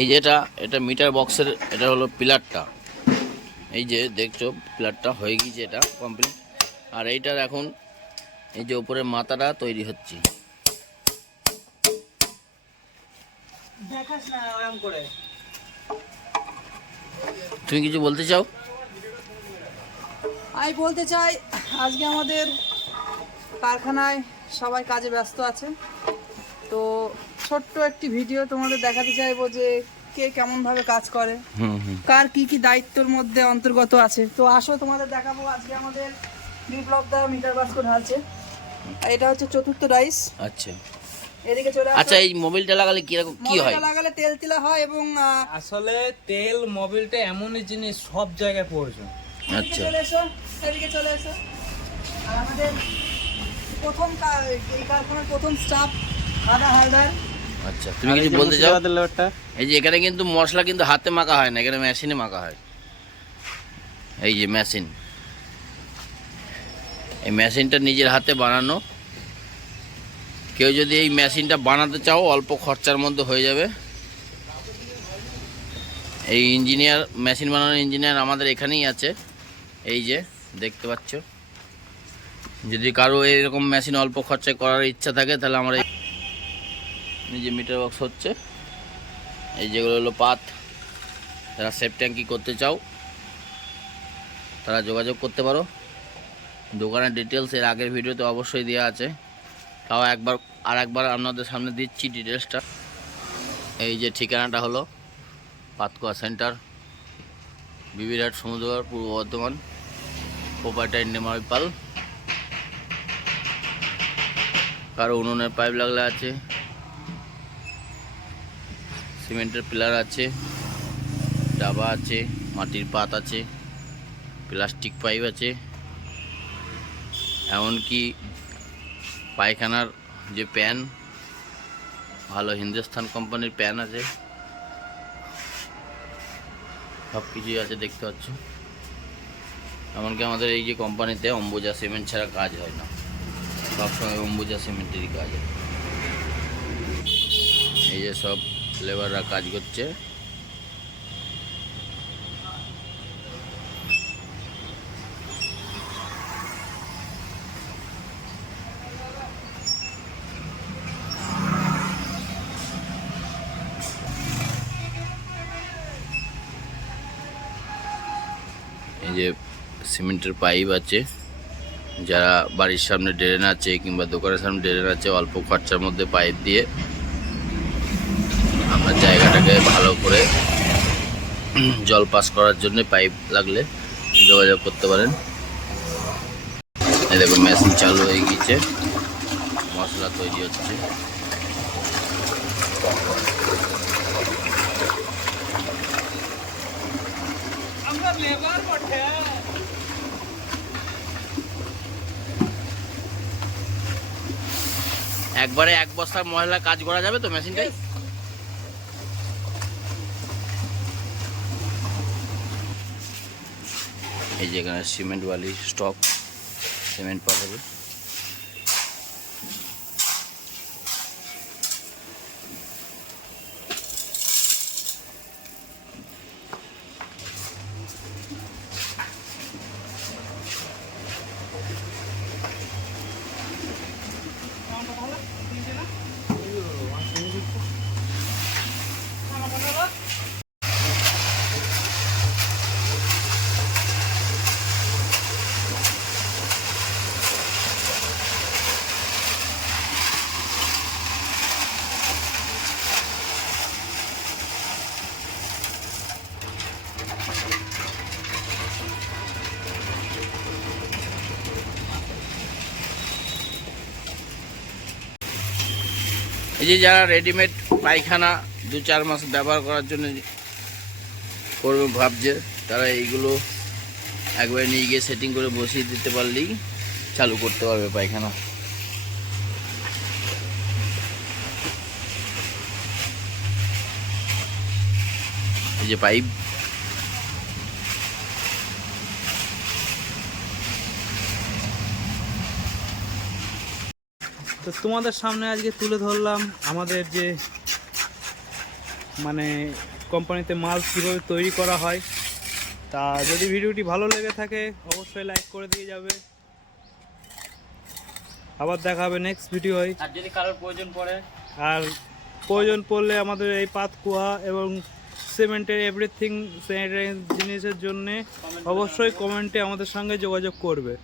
এই যে এটা মিটার বক্সের, এটা হলো পিলারটা। এই যে দেখছো পিলারটা হয়ে গিয়েছে, এটা কমপ্লিট। আর এইটার এখন এই যে উপরের মাথাটা তৈরি হচ্ছে। তুমি কিছু বলতে চাও? আমি বলতে চাই আজকে আমাদের কারখানায় সবাই কাজে ব্যস্ত আছে, তো ছোট্ট একটি ভিডিও তোমাদের দেখাতে চাইবো যে কে কেমনভাবে কাজ করে, কার কি কি দায়িত্বের মধ্যে অন্তর্গত আছে। তো আসো তোমাদের দেখাবো। আজকে আমাদের বিপ্লব দা মিটার বাস্ক ঢালছে, আর এটা হচ্ছে চতুর্থ ডাইস। আচ্ছা এদিকে চলে আসো। আচ্ছা, এই মোবিলটা লাগালে কি রকম কি হয়? মোবিলটা লাগালে তেল তিলা হয়, এবং আসলে তেল মোবিলটা এমনই জিনিস সব জায়গায় প্রয়োজন। এদিকে চলে এসো, এদিকে চলে এসো। আর আমাদের প্রথম এই কারখানার প্রথম স্টাফ আদা হালদার। আচ্ছা, তুমি কিছু বলতে চাও? এই যে এখানে কিন্তু মশলা কিন্তু হাতে মাখা হয় না, এখানে মেশিনে মাখা হয়। এই যে মেশিন, এই মেশিনটা নিজের হাতে বানানো। কেউ যদি এই মেশিনটা বানাতে চাও অল্প খরচার মধ্যে হয়ে যাবে। এই ইঞ্জিনিয়ার, মেশিন বানানোর ইঞ্জিনিয়ার আমাদের এখানেই আছে। এই যে দেখতে পাচ্ছ, যদি কারো এরকম মেশিন অল্প খরচায় করার ইচ্ছা থাকে তাহলে আমরা এই যে মিটার বক্স হচ্ছে, এই যেগুলো হলো পাত, যারা সেফ ট্যাঙ্কি করতে চাও তারা যোগাযোগ করতে পারো। দোকানের ডিটেলস এর আগের ভিডিওতে অবশ্যই দেওয়া আছে, তাও একবার আপনাদের সামনে দিচ্ছি ডিটেলসটা। এই যে ঠিকানাটা হলো পাতকুয়া সেন্টার, বিবিরহাট, সমুদ্রগড়, পূর্ব বর্ধমান। প্রোপাইটার নেমাই পাল। কারো উনুনের পাইপ লাগলে আছে, সিমেন্টের পিলার আছে, ডাবা আছে, মাটির পাত আছে, প্লাস্টিক পাইপ আছে, এমনকি পায়খানার যে প্যান, ভালো হিন্দুস্তান কোম্পানির প্যান আছে, সব কিছুই আছে দেখতে পাচ্ছ। এমনকি আমাদের এই যে কোম্পানিতে অম্বুজা সিমেন্ট ছাড়া কাজ হয় না, সবসময় অম্বুজা সিমেন্টেরই কাজ হয়। এই যে সব লেবাররা কাজ করছে। এই যে সিমেন্টের পাইপ আছে, যারা বাড়ির সামনে ড্রেন আছে কিংবা দোকানের সামনে ড্রেন আছে, অল্প খরচার মধ্যে পাইপ দিয়ে আপনার জায়গাটাকে ভালো করে জল পাস করার জন্য পাইপ লাগলে যোগাযোগ করতে পারেন। এই দেখো মেশিন চালু হয়ে গিয়েছে, মশলা তৈরি হচ্ছে। একবারে এক বস্তার ময়লা কাজ করা যাবে তো মেশিনটাই? এই যে এখানে সিমেন্ট বালি স্টক, সিমেন্ট পাঠাবে। এই যে যারা রেডিমেড পায়খানা 2-4 মাস ব্যবহার করার জন্য করবে ভাবছে, তারা এইগুলো একবার নিয়ে গিয়ে সেটিং করে বসিয়ে দিতে পারলেই চালু করতে পারবে পায়খানা। এই যে পাইপ, তো তোমাদের সামনে আজকে তুলে ধরলাম আমাদের যে মানে কোম্পানিতে মাল কীভাবে তৈরি করা হয়। তা যদি ভিডিওটি ভালো লেগে থাকে অবশ্যই লাইক করে দিয়ে যাবে। আবার দেখা হবে নেক্সট ভিডিও। আর যদি কারোর প্রয়োজন পড়ে, আর প্রয়োজন পড়লে আমাদের এই পাতকুয়া এবং সিমেন্টের এভরিথিং স্যানিটারি জিনিসের জন্য অবশ্যই কমেন্টে আমাদের সঙ্গে যোগাযোগ করবে।